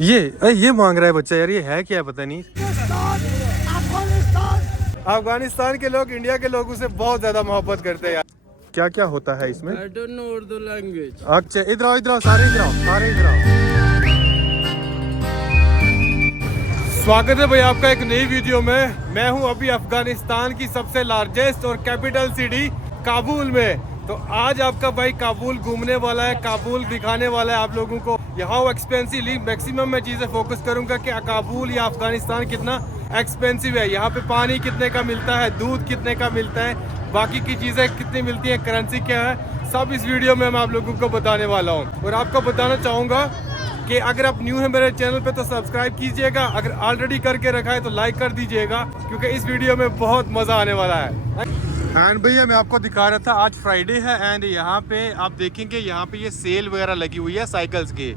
ये मांग रहा है बच्चा यार, ये है क्या पता नहीं। अफगानिस्तान के लोग इंडिया के लोगों से बहुत ज्यादा मोहब्बत करते हैं यार। क्या क्या होता है इसमें? I don't know Urdu language. अच्छा इधर आओ, इधर आओ, सारे इधर आओ, सारे इधर आओ। स्वागत है भाई आपका एक नई वीडियो में। मैं हूं अभी अफगानिस्तान की सबसे लार्जेस्ट और कैपिटल सिटी काबुल में। तो आज आपका भाई काबुल घूमने वाला है, काबुल दिखाने वाला है आप लोगों को। यहाँ एक्सपेंसिव मैक्सिमम मैं चीज़ें फोकस करूंगा कि काबुल या अफगानिस्तान कितना एक्सपेंसिव है, यहाँ पे पानी कितने का मिलता है, दूध कितने का मिलता है, बाकी की चीज़ें कितनी मिलती हैं, करेंसी क्या है, सब इस वीडियो में मैं आप लोगों को बताने वाला हूँ। और आपको बताना चाहूँगा कि अगर आप न्यू हैं मेरे चैनल पे तो सब्सक्राइब कीजिएगा, अगर ऑलरेडी करके रखा है तो लाइक कर दीजिएगा, क्योंकि इस वीडियो में बहुत मज़ा आने वाला है। एंड भैया मैं आपको दिखा रहा था, आज फ्राइडे है एंड यहाँ पे आप देखेंगे यहाँ पे ये सेल वगैरह लगी हुई है साइकिल्स की।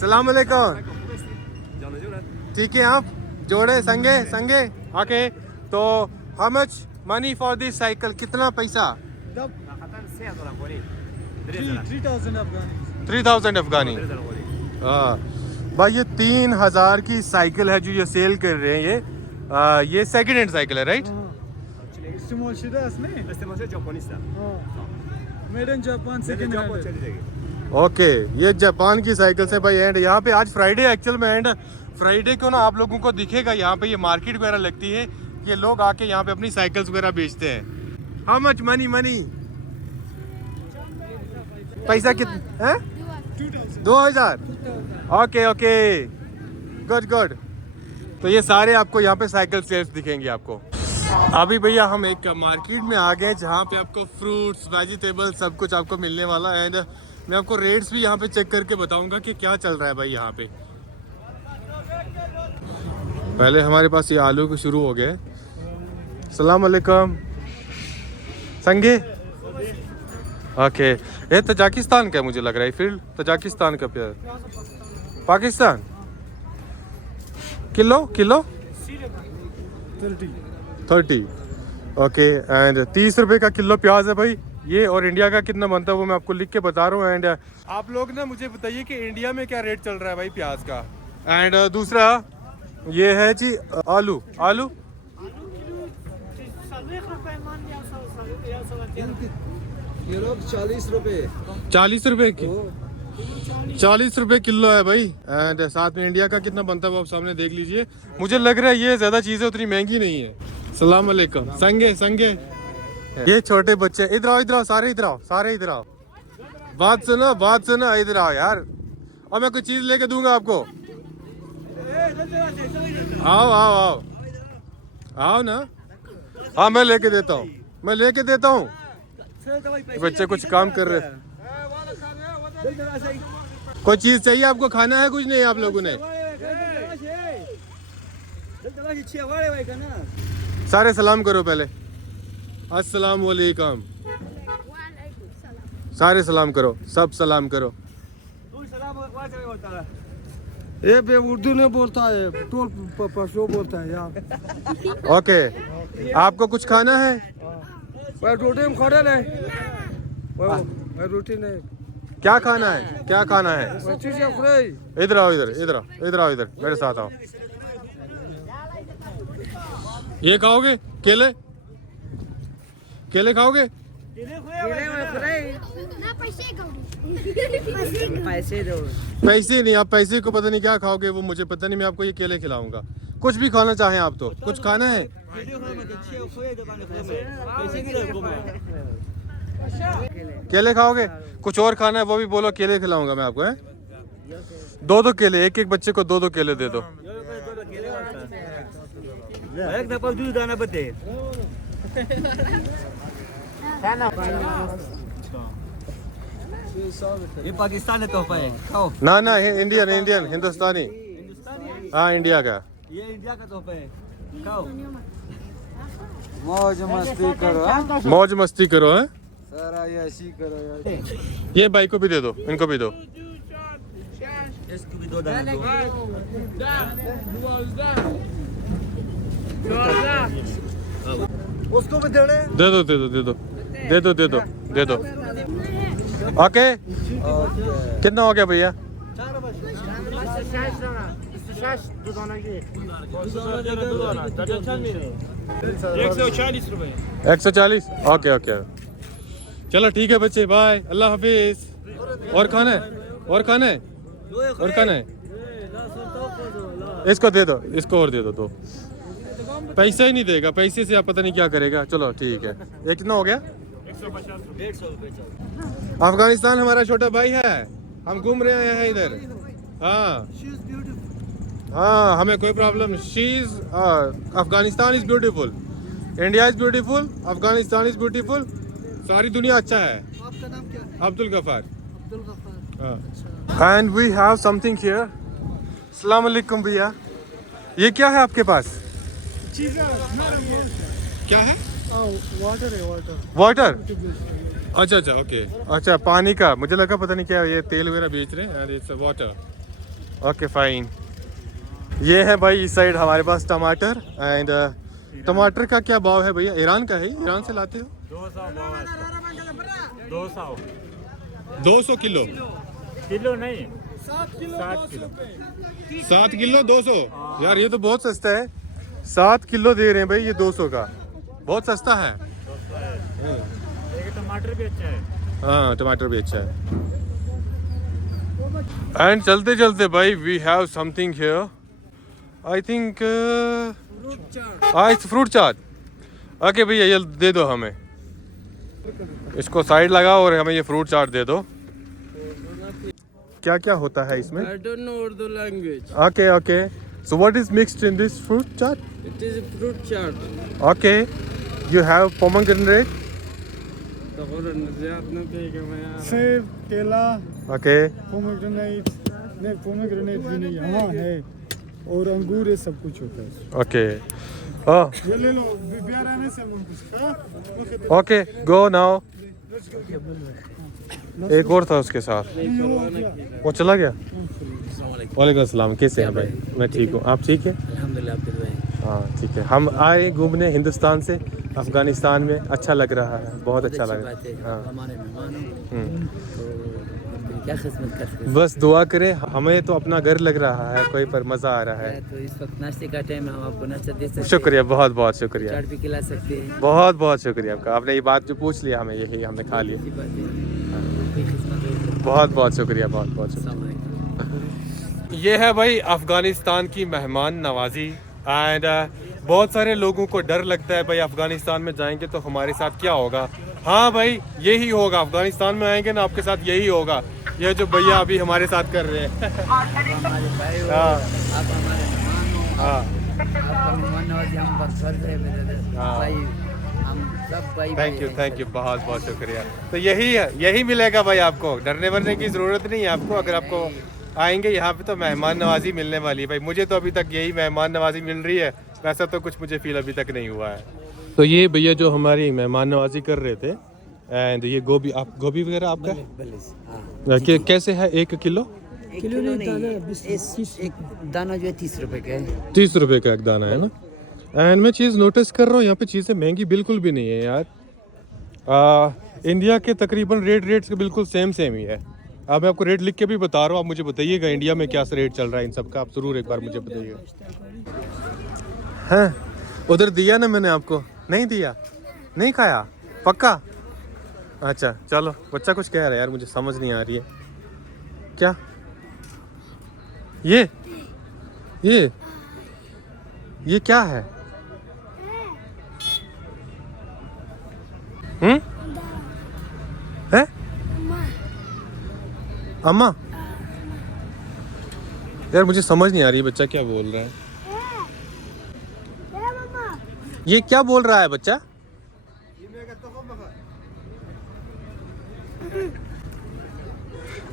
सलाम अलैकुम, ठीक है आप जोड़े संगे संगे ओके। तो how much money for this cycle, कितना पैसा? 3000 अफगानी। हाँ भाई ये 3000 की साइकिल है जो ये सेल कर रहे हैं। ये सेकंड हैंड साइकिल है राइट? ओके ये जापान की साइकिल से भाई। एंड यहाँ पे आज फ्राइडे एक्चुअल में, एंड फ्राइडे को ना आप लोगों को दिखेगा यहाँ पे ये मार्केट वगैरह लगती है, ये लोग आके यहाँ पे अपनी साइकिल्स वगैरह बेचते हैं। हाउ मच मनी मनी, पैसा कितना है? 2000। Okay okay good good. तो ये सारे आपको यहाँ पे साइकिल सेल्स दिखेंगे आपको। अभी भैया हम एक मार्केट में आ गए जहाँ पे आपको फ्रूट्स वेजिटेबल्स सब कुछ आपको मिलने वाला है। एंड मैं आपको रेट्स भी यहाँ पे चेक करके बताऊंगा कि क्या चल रहा है भाई यहाँ पे। पहले हमारे पास ये आलू के शुरू हो गए। सलाम अलैकुम संगे। ओके ये तजाकिस्तान का मुझे लग रहा है, फील्ड तजाकिस्तान का प्यार। Pakistan kilo kilo 30 okay. And 30 रुपए का किलो प्याज है भाई ये। और इंडिया का कितना बनता है वो मैं आपको लिख के बता रहा हूँ। एंड आप लोग ना मुझे बताइए कि इंडिया में क्या रेट चल रहा है भाई प्याज का। एंड दूसरा ये है जी आलू। आलू ये लोग 40 रुपए 40 रुपए की 40 रुपए किलो है भाई। एंड साथ में इंडिया का कितना बनता है वो आप सामने देख लीजिए। मुझे लग रहा है ये ज्यादा चीजें उतनी महंगी नहीं है। सलाम अलैकुम संगे संगे। ये छोटे बच्चे इधर आओ, इधर आओ, सारे इधर आओ, सारे इधर आओ। बात सुनो इधर आओ यार, और मैं कुछ चीज लेके दूंगा आपको। आओ आओ आओ आओ ना। हाँ मैं लेके देता हूँ, मैं लेके देता हूँ। बच्चे कुछ काम कर रहे हैं। कोई चीज चाहिए आपको, खाना है कुछ नहीं आप लोगों ने? सारे सलाम करो पहले। अस्सलाम वालेकुम, सारे सलाम करो, सब सलाम करो। ये बे उर्दू नहीं बोलता है, टोल पशु बोलता है यार। ओके आपको कुछ खाना है? रोटी में खड़े नहीं, रोटी नहीं। क्या खाना है, क्या खाना है? इधर आओ, इधर इधर आओ, इधर आओ, इधर मेरे साथ आओ। ये खाओगे केले? केले खाओगे? पैसे नहीं, आप पैसे को पता नहीं क्या खाओगे वो मुझे पता नहीं। मैं आपको ये केले खिलाऊंगा। कुछ भी खाना चाहें आप तो, कुछ खाना है? केले खाओगे? कुछ और खाना है वो भी बोलो, केले खिलाऊंगा मैं आपको। है 2-2 केले, एक एक बच्चे को 2-2 केले दे दो। ये पाकिस्तान तो है, खाओ। ना ना इंडियन इंडियन हिंदुस्तानी। हाँ इंडिया का। ये इंडिया का तोहफा है, खाओ। मौज मस्ती करो, मौज मस्ती करो है। सारा ऐसी करो यार। ये भाई को भी दे दो, इनको भी दो। इसको भी दो दाना उसको भी दे दो, दे दो दे दो दे दो दे दो दे दो दे दो। ओके कितना हो गया भैया? 140 ओके ओके चलो ठीक है बच्चे बाय अल्लाह हाफिज और खाना है और खाना है और खाना है इसको दे दो इसको और दे दो तो पैसा ही नहीं देगा पैसे से आप पता नहीं क्या करेगा चलो ठीक है ये कितना हो गया 150 अफगानिस्तान हमारा छोटा भाई है हम घूम रहे हैं इधर हाँ हाँ हमें कोई problem she is Afghanistan is beautiful India is beautiful Afghanistan is beautiful सारी दुनिया अच्छा है आपका नाम क्या है? Abdul Gafar Abdul Gaffar. And we have something here अस्सलाम वालेकुम भैया ये क्या है आपके पास क्या है वाटर है वाटर। वाटर अच्छा अच्छा ओके अच्छा पानी का मुझे लगा पता नहीं क्या ये तेल वगैरह बेच रहे हैं इट्स वाटर ओके फाइन ये है भाई इस साइड हमारे पास टमाटर एंड टमाटर का क्या भाव है भैया ईरान का है ईरान से लाते हो 200 किलो किलो नहीं 7 किलो 7 किलो 7 किलो 200 यार ये तो बहुत सस्ता है 7 किलो दे रहे हैं भाई ये 200 का बहुत सस्ता है एक टमाटर भी अच्छा है हाँ टमाटर भी अच्छा है एंड चलते चलते भाई we have something here I think it's fruit chaat okay भैया ये दे दो हमें इसको साइड लगाओ और हमें ये फ्रूट चाट दे दो क्या क्या होता है इसमें I don't know Urdu language. Okay okay so what is mixed in this fruit chaat It is a fruit chart. Okay you have pomegranate सेब, केला, ओके पोमेग्रेनेट, नहीं पोमेग्रेनेट भी नहीं यहाँ है और अंगूर ये सब कुछ होता है। ओके ओह ये ले लो बिहार आने से हम कुछ ओके गो नाउ एक और था उसके साथ वो चला गया वालेकुम अस्सलाम कैसे हैं भाई मैं ठीक हूँ आप ठीक है अल्हम्दुलिल्लाह हाँ ठीक है हम आए घूमने हिंदुस्तान से अफगानिस्तान में अच्छा लग रहा है बहुत अच्छा लग रहा है हाँ हमारे मेहमान हो हम्म। तो क्या खिदमत कर सकते बस दुआ करें हमें तो अपना घर लग रहा है कोई पर मज़ा आ रहा है हैं तो इस वक्त नाश्ते का टाइम है हम आपको नाश्ता दे सकते हैं शुक्रिया बहुत बहुत शुक्रिया चाट भी खिला सकते हैं बहुत बहुत शुक्रिया आपका आपने ये बात जो पूछ लिया हमें यही हमने खा लिया अच्छी बात है कोई खिदमत हो तो बहुत बहुत शुक्रिया बहुत बहुत शुक्रिया अस्सलाम वालेकुम। ये है भाई अफ़गानिस्तान की मेहमान नवाजी एंड बहुत सारे लोगों को डर लगता है भाई अफ़गानिस्तान में जाएंगे तो हमारे साथ क्या होगा हाँ भाई यही होगा अफ़गानिस्तान में आएंगे ना आपके साथ यही होगा ये जो भैया अभी हमारे साथ कर रहे हैं हमारे भाई हो हाँ। आप हमारे मेहमान हो हाँ आपका मेहमान नवाजी हम पर फर्ज है मेरे हाँ। भाई हम सब भाई थैंक यू बहुत बहुत शुक्रिया तो यही है यही मिलेगा भाई आपको डरने वरने की ज़रूरत नहीं है आपको अगर आपको आएंगे यहाँ पे तो मेहमान नवाजी मिलने वाली है भाई मुझे तो अभी तक यही मेहमान नवाजी मिल रही है वैसा तो कुछ मुझे फील अभी तक नहीं हुआ है तो ये भैया जो हमारी मेहमान नवाजी कर रहे थे एंड ये गोभी आप गोभी वगैरह आपका कैसे है 1 किलो किलो नहीं एक दाना जो है 30 रुपए का है 30 रुपए का एक दाना है ना एंड मैं चीज़ नोटिस कर रहा हूँ यहाँ पे चीज़ें महंगी बिल्कुल भी नहीं है यार इंडिया के तकरीबन रेट्स के बिल्कुल सेम ही है अब मैं आपको रेट लिख के भी बता रहा हूँ आप मुझे बताइएगा इंडिया में क्या रेट चल रहा है इन सब का आप ज़रूर एक बार मुझे बताइएगा हाँ उधर दिया ना मैंने आपको नहीं दिया नहीं खाया पक्का अच्छा चलो बच्चा कुछ कह रहा है यार मुझे समझ नहीं आ रही है क्या ये क्या है है अम्मा यार मुझे समझ नहीं आ रही है बच्चा क्या बोल रहा है ये क्या बोल रहा है बच्चा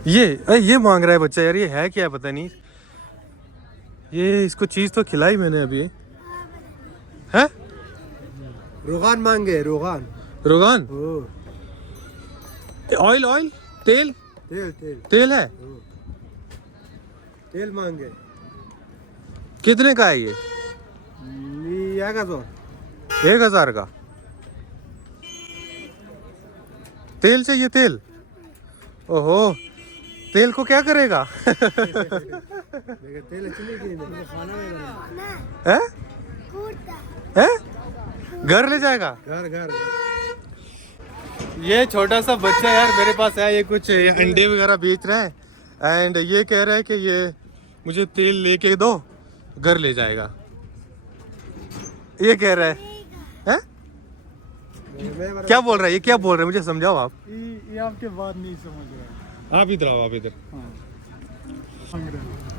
ये मांग रहा है बच्चा यार ये है क्या पता नहीं ये इसको चीज तो खिलाई मैंने अभी है रोगान मांगे रोगान रोगान ओ ऑयल तेल तेल तेल तेल है तेल मांगे कितने का है ये या का तो 1000 का तेल चाहिए तेल ओहो तेल को क्या करेगा? हैं? हैं? घर ले जाएगा? घर ये छोटा सा बच्चा यार मेरे पास है, ये कुछ अंडे वगैरह बेच रहा है एंड ये कह रहा है कि ये मुझे तेल लेके दो, घर ले जाएगा। ये कह रहा है? क्या बोल रहा है ये? क्या बोल रहे हैं मुझे समझाओ आप। ये आपके बात नहीं समझ रहा। आप इधर आओ, आप इधर।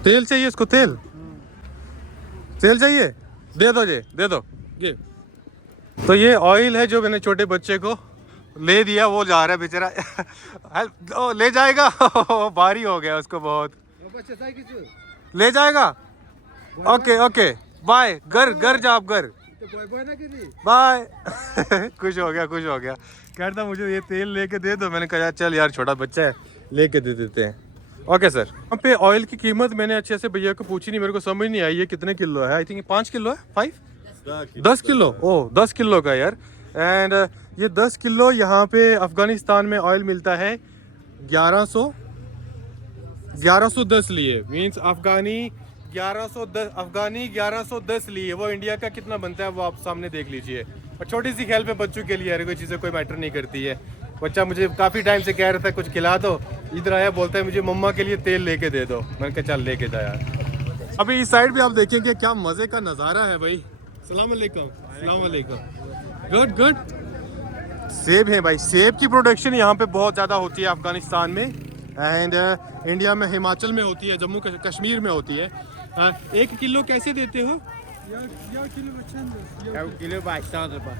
तेल चाहिए इसको? तेल चाहिए? दे दो जी, दे दो ये। तो ये ऑयल है जो मैंने छोटे बच्चे को ले दिया, वो जा रहा है बेचारा। ओ, ले जाएगा। भारी हो गया उसको बहुत। ले जाएगा? Okay okay bye. घर जा आप, घर बाय। खुश हो गया। कहता मुझे ये तेल लेके दे दो। मैंने कहा चल यार छोटा बच्चा है, लेके दे देते हैं। Okay sir. यहाँ पे ऑयल की कीमत मैंने अच्छे से भैया को पूछी नहीं, मेरे को समझ नहीं आई ये कितने किलो है। आई थिंक 5 किलो है, 10 किलो। ओह 10 किलो का यार। एंड ये 10 किलो यहाँ पे अफगानिस्तान में ऑयल मिलता है 1110 लिए, मीन्स अफगानी 1110 लिए। वो इंडिया का कितना बनता है वो आप सामने देख लीजिए। और छोटी सी ख्याल पे बच्चों के लिए कोई चीज़ें कोई मैटर नहीं करती है। बच्चा मुझे काफ़ी टाइम से कह रहा था कुछ खिला दो, इधर आया बोलता है मुझे मम्मा के लिए तेल लेके दे दो। मैंने कहा चल लेके जा यार। अभी इस साइड पे आप देखेंगे क्या मज़े का नज़ारा है भाई। सलाम अलैकुम। गुड। सेब है भाई, सेब की प्रोडक्शन यहाँ पे बहुत ज़्यादा होती है अफगानिस्तान में एंड इंडिया में हिमाचल में होती है, जम्मू कश्मीर में होती है। 1 किलो कैसे देते हो? किलो 80 रुपये।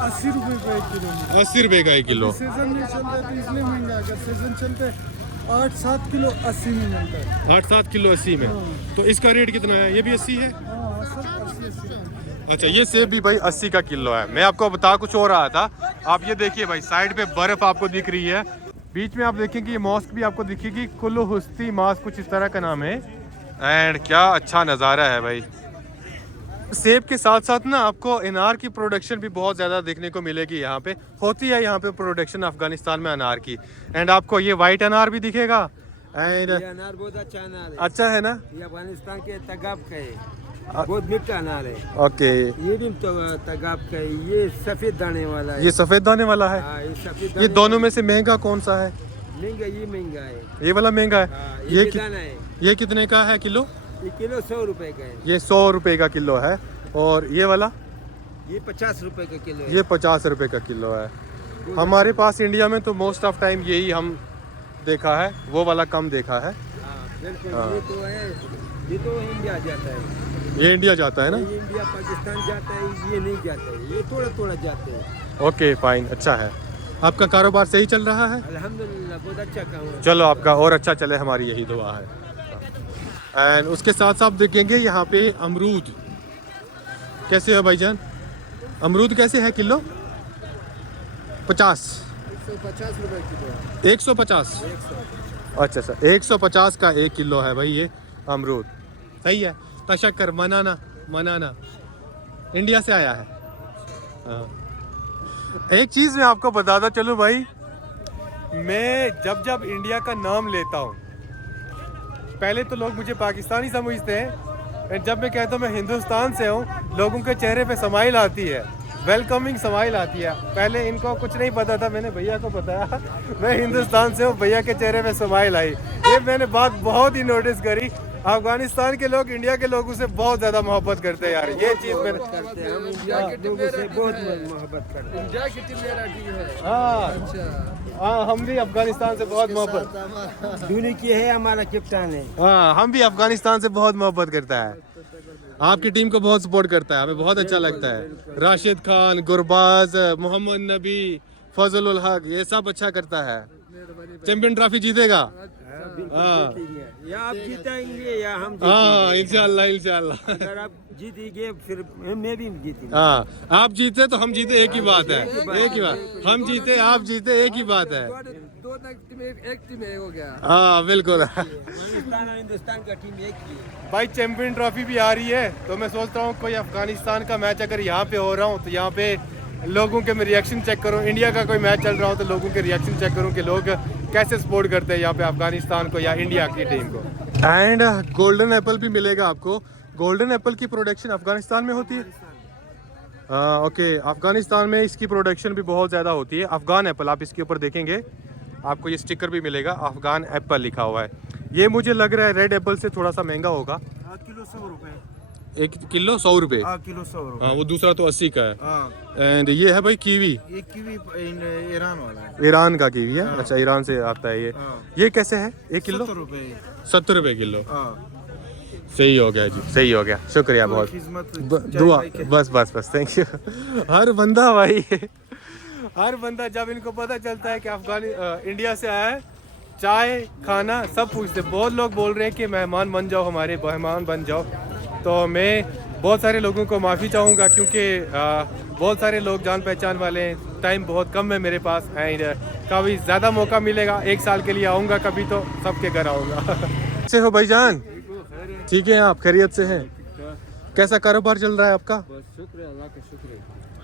80 रुपए का 1 किलो। 80 रुपए का 1 किलो। सीजन नहीं चल रहा तो इसलिए महंगा है। अगर सीजन चलते 8-7 किलो 80 में मिलता है। 8-7 किलो 80 में। तो इसका रेट कितना है? ये भी 80 है? हाँ, सब 80। अच्छा, ये सेब भी भाई 80 का किलो है। मैं आपको बता कुछ हो रहा था। आप ये देखिए भाई, साइड पे बर्फ आपको दिख रही है, बीच में आप देखेंगे ये मॉस्क भी आपको दिखेगी, कुल्लू हुस्ती मॉस्क कुछ इस तरह का नाम है। एंड क्या अच्छा नज़ारा है भाई। सेब के साथ साथ ना आपको अनार की प्रोडक्शन भी बहुत ज़्यादा देखने को मिलेगी। यहाँ पे होती है, यहाँ पे प्रोडक्शन अफगानिस्तान में अनार की। एंड आपको ये वाइट अनार भी दिखेगा। एंड ये अनार बहुत अच्छा अनार है। अच्छा है ना? ये अफगानिस्तान के तगाब का है, बहुत मीठा अनार है। ओके। ये भी तो तगाब का है। ये सफेद दाने वाला है। ये सफ़ेद दाने वाला है। हाँ, ये सफेद ये दोनों में से महंगा कौन सा है? महंगा, ये महंगा है। ये वाला महंगा है। हाँ, ये दाना है। ये कितने का है किलो? ये किलो 100 रुपए का है। ये 100 रुपए का किलो है। और ये वाला? ये 50 रुपए का किलो है। ये 50 रुपए का किलो है। हमारे पास इंडिया में तो मोस्ट ऑफ टाइम यही हम देखा है, वो वाला कम देखा है। हाँ, बिल्कुल। ये तो है, ये तो इंडिया जाता है। ये इंडिया जाता है ना? ये इंडिया पाकिस्तान जाता है, ये नहीं जाता है, ये थोड़ा जाते हैं। ओके फाइन, अच्छा है। आपका कारोबार सही चल रहा है? अल्हम्दुलिल्लाह बहुत अच्छा काम है। चलो आपका और अच्छा चले, हमारी यही दुआ है। एंड उसके साथ साथ देखेंगे यहाँ पे अमरूद कैसे है भाईजान? अमरूद कैसे है किलो? 50 रुपए किलो। 150? अच्छा सर, 150 का 1 किलो है भाई ये अमरूद। सही है। तशक्कर, मनाना इंडिया से आया है। हाँ। एक चीज़ मैं आपको बताता चलूँ भाई, मैं जब इंडिया का नाम लेता हूँ, पहले तो लोग मुझे पाकिस्तानी समझते हैं। जब मैं कहता हूँ मैं हिंदुस्तान से हूँ, लोगों के चेहरे पे स्माइल आती है, वेलकमिंग स्माइल आती है। पहले इनको कुछ नहीं पता था, मैंने भैया को बताया मैं हिंदुस्तान से हूँ, भैया के चेहरे पे स्माइल आई। ये मैंने बात बहुत ही नोटिस करी। अफगानिस्तान के लोग इंडिया के लोगों से बहुत ज़्यादा मोहब्बत करते हैं यार, ये चीज़ मैंने करते हैं। हम इंडिया के लोगों से बहुत मोहब्बत करते हैं। इंडिया की टीम मेरा टीम है। हाँ, हम भी अफगानिस्तान से बहुत मोहब्बत। दुनिया की है, हमारा कैप्टन है। हाँ, हम भी अफगानिस्तान से बहुत मोहब्बत करता है। आपकी टीम को बहुत सपोर्ट करता है, हमें बहुत अच्छा लगता है। राशिद खान, गुरबाज, मोहम्मद नबी, फजल उल हक, ये सब अच्छा करता है। चैंपियन ट्रॉफी जीतेगा। या आप जीतेंगे या हम हाँ, इंशाल्लाह। अगर आप जीतेंगे फिर मैं भी जीतेंगे। हाँ, आप जीते तो हम जीते, एक ही बात है, एक ही बात। हम जीते आप जीते, एक ही बात है। दो टीम एक टीम हो गया। हाँ बिल्कुल। पाकिस्तान और हिंदुस्तान का टीम एक ही है भाई। चैंपियन ट्रॉफी भी आ रही है, तो मैं सोचता हूँ कोई अफगानिस्तान का मैच अगर यहाँ पे हो रहा हूँ तो यहाँ पे लोगों के मैं रिएक्शन चेक करूँ। इंडिया का कोई मैच चल रहा हो तो लोगों के रिएक्शन चेक करूँ कि लोग कैसे सपोर्ट करते हैं यहाँ पे अफगानिस्तान को या इंडिया की टीम को। एंड गोल्डन एप्पल भी मिलेगा आपको। गोल्डन एप्पल की प्रोडक्शन अफगानिस्तान में होती है। ओके, अफगानिस्तान में इसकी प्रोडक्शन भी बहुत ज़्यादा होती है। अफगान एप्पल, आप इसके ऊपर देखेंगे आपको ये स्टिकर भी मिलेगा, अफगान एप्पल लिखा हुआ है। ये मुझे लग रहा है रेड एप्पल से थोड़ा सा महंगा होगा। किलो 100 रुपए। 1 किलो 100 रुपये। किलो 100 रुपए। हाँ, वो दूसरा तो 80 का है। हाँ, एंड ये है भाई कीवी। ये कीवी ईरान वाला है। ईरान का कीवी है। अच्छा, ईरान से आता है ये। ये कैसे है 1 किलो? 70 रुपए। 70 रुपये किलो। हाँ, सही हो गया जी, सही हो गया, शुक्रिया बहुत। दुआ, बस बस बस, थैंक यू। हर बंदा भाई, हर बंदा जब इनको पता चलता है कि इंडिया से आया है, चाय खाना सब पूछते। बहुत लोग बोल रहे हैं कि मेहमान बन जाओ, हमारे मेहमान बन जाओ। तो मैं बहुत सारे लोगों को माफ़ी चाहूँगा क्योंकि बहुत सारे लोग जान पहचान वाले हैं, टाइम बहुत कम है मेरे पास। एंड कभी ज़्यादा मौका मिलेगा 1 साल के लिए आऊँगा कभी, तो सबके घर आऊँगा। कैसे हो भाईजान? ठीक है, आप खैरियत से हैं? कैसा कारोबार चल रहा है आपका? शुक्र अल्लाह का शुक्र।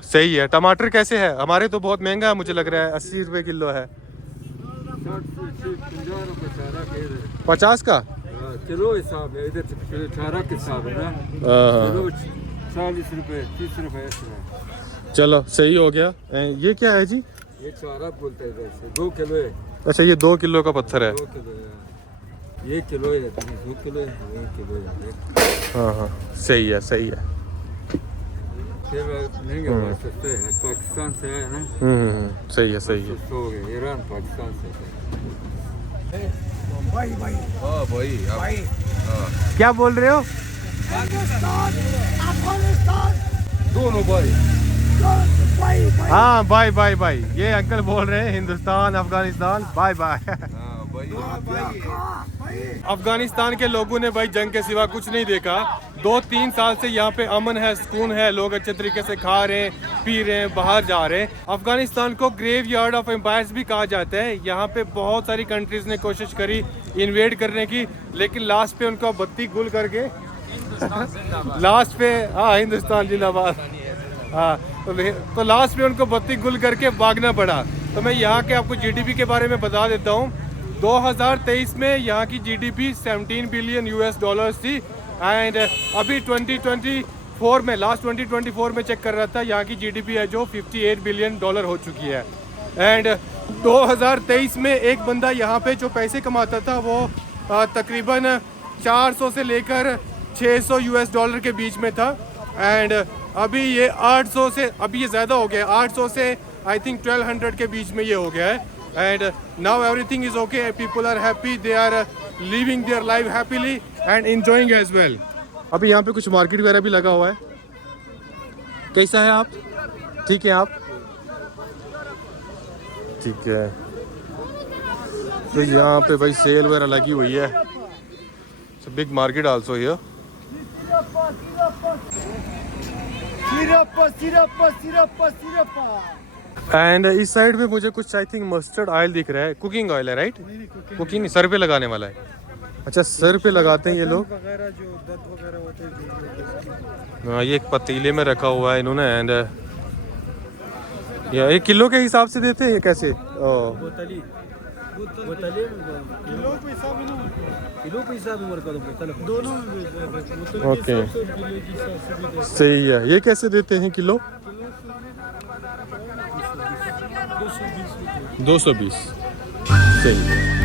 सही है। टमाटर कैसे है? हमारे तो बहुत महंगा है, मुझे लग रहा है 80 रुपये किलो है। 50 का किलो हिसाब है, इधर 18 के हिसाब है ना। किलो 40 रुपए 30 रुपए ऐसा। चलो सही हो गया। ये क्या है जी? ये चारा बोलते हैं, इधर से 2 किलो है। अच्छा, ये 2 किलो का पत्थर है। 2 किलो है, ये किलो है, 2 किलो है, 1 किलो है। हाँ हाँ, सही है, सही है। फिर महंगे और सस्ते हैं, पाकिस्तान से आया ना। सही है, सही है। सस्ते हो गए, ईरान पाकिस्तान से। क्या बोल रहे हो? दोनों भाई। हाँ, बाय बाय बाय। ये अंकल बोल रहे हैं हिंदुस्तान अफगानिस्तान बाय बाय। अफगानिस्तान के लोगों ने भाई जंग के सिवा कुछ नहीं देखा। 2-3 साल से यहाँ पे अमन है, सुकून है, लोग अच्छे तरीके से खा रहे हैं, पी रहे हैं, बाहर जा रहे हैं। अफगानिस्तान को ग्रेव यार्ड ऑफ एम्पायर्स भी कहा जाता है। यहाँ पे बहुत सारी कंट्रीज ने कोशिश करी इन्वेड करने की, लेकिन लास्ट पे उनको बत्ती गुल करके लास्ट पे, हाँ हिंदुस्तान जिंदाबाद, हाँ, तो लास्ट में उनको बत्ती गुल करके भागना पड़ा। तो मैं यहाँ के आपको जीडीपी के बारे में बता देता हूँ। 2023 में यहाँ की जीडीपी 17 बिलियन यूएस डॉलर्स थी। एंड अभी 2024 में, लास्ट 2024 में चेक कर रहा था, यहाँ की जीडीपी है जो 58 बिलियन डॉलर हो चुकी है। एंड 2023 में एक बंदा यहाँ पे जो पैसे कमाता था वो तकरीबन 400 से लेकर 600 यूएस डॉलर के बीच में था। एंड अभी ये 800 से, अभी ये ज़्यादा हो गया, 800 से आई थिंक 1200 के बीच में ये हो गया है। And now everything is okay, people are happy, they are living their life happily and enjoying as well. अभी यहाँ पे कुछ मार्केट वगैरह भी लगा हुआ है। कैसा है आप? ठीक है आप? ठीक है। तो यहाँ पे भाई सेल वगैरह लगी हुई है। Big market also here. And इस साइड पे मुझे कुछ आई थिंक मस्टर्ड ऑयल दिख रहा है। कुकिंग ऑयल है, राइट? कुकिंग सर पे लगाने वाला है। अच्छा, सर पे लगाते हैं ये लोग। हाँ, ये एक पतीले में रखा हुआ है इन्होंने। एंड ये 1 किलो के हिसाब से देते हैं, ये कैसे? ओके, सही है। ये कैसे देते हैं किलो? 220। सही है।